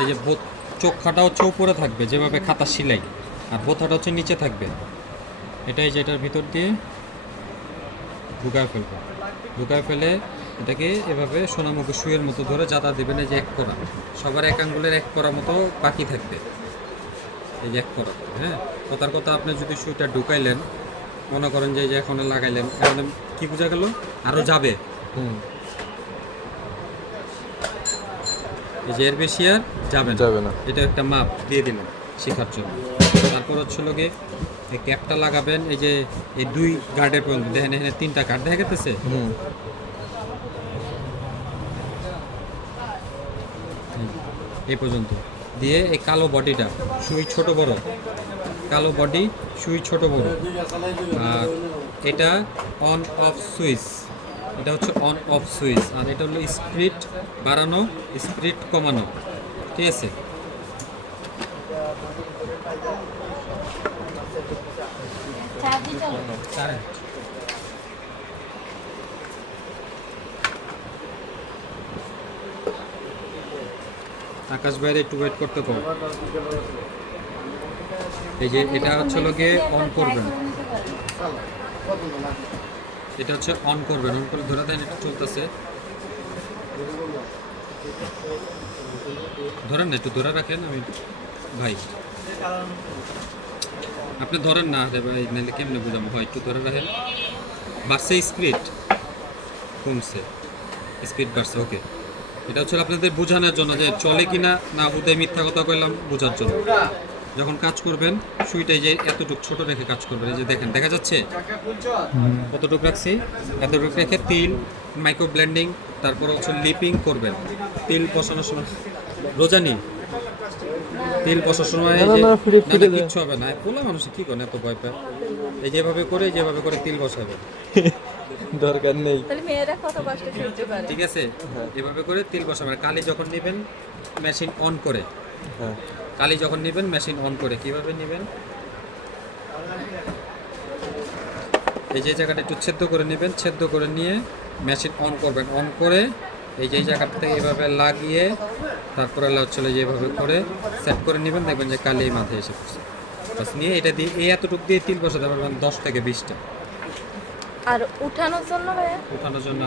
এই যে চোখাটা হচ্ছে উপরে থাকবে যেভাবে খাতা সিলাই, আর বোথাটা হচ্ছে নিচে থাকবে। এটাই যে এটার ভিতর দিয়ে ঢুকায় ফেলবে, ঢুকায় ফেলে এটাকে এভাবে সোনামুখী সুইয়ের মতো ধরে জাতা দেবেন। এই যে এক করা, সবার এক আঙ্গুলের এক করা মতো বাকি থাকবে, এই যে এক করা। হ্যাঁ, কথার কথা আপনি যদি সুইটা ঢুকাইলেন, মনে করেন যে এখন লাগাইলেন, এখন কি বোঝা গেল আরও যাবে। এই যে এর বেশি আর যাবে না, এটা একটা মাপ দিয়ে দিলাম শেখার জন্য। তারপর হচ্ছিল গিয়ে এই ক্যাপটা লাগাবেন, এই যে এই দুই গার্ডের পর্যন্ত দেখেন, এখানে 3টা গার্ড দেখা গেছে। এই পর্যন্ত দিয়ে এই কালো বডিটা সুই ছোট বড়, কালো বডি সুই ছোট বড়। আর এটা অন অফ সুইচ, এটা হচ্ছে অন অফ সুইচ। আর এটা হলো স্পিড বাড়ানো, স্পিড কমানো, ঠিক আছে। আকাশ বাইরে একটু ওয়েট করতে কম। এই যে এটা হচ্ছে গিয়ে অন করবেন, এটা হচ্ছে অন করবেন, অন করে ধরে দেন। এটা চলতেছে, ধরেন না, একটু ধরে রাখেন। আমি ভাই আপনি ধরেন না রে ভাই, নাহলে কেমনে বুঝাবো? হয় একটু ধরে রাখেন। বাড়ছে স্পিড, কমছে স্পিড, বাড়ছে। ওকে, এটা হচ্ছে আপনাদের বোঝানোর জন্য যে চলে কিনা না, হুদায় মিথ্যা কথা কইলাম বোঝার জন্য। যখন কাজ করবেন সুইটাই যে এতটুকু ছোট রেখে কাজ করবেন। এই যে দেখেন, দেখা যাচ্ছে কতটুকু রাখছি, এতটুকু রেখে তিল মাইক্রো ব্লেন্ডিং, তারপর হচ্ছে লিপিং করবেন। তিল বসানোর সময় রোজানি তেল বসার সময় কিচ্ছু হবে না। পোলা মানুষ কি করে এত ভয় পায়? এই যেভাবে করে তেল বসাবে, দরকার নেই। ঠিক আছে? এভাবে করে তেল বসাবেন। কালি যখন নেবেন মেশিন অন করে, কালি যখন নেবেন মেশিন অন করে। কিভাবে নেবেন? এই যে জায়গাটা একটু ছেদ্দ করে নেবেন, ছেদ্দ করে নিয়ে মেশিন অন করবেন। অন করে এই যে জায়গাটা থেকে এভাবে লাগিয়ে তারপরে হচ্ছিল যেভাবে করে সেট করে নেবেন, দেখবেন যে কালি এই মাথায় এসে পড়ছে। বাস নিয়ে এটা দিয়ে এই এতটুকু দিয়ে তিল বসাতে পারবেন 10 থেকে 20টা। আর উঠানোর জন্য উঠানোর জন্য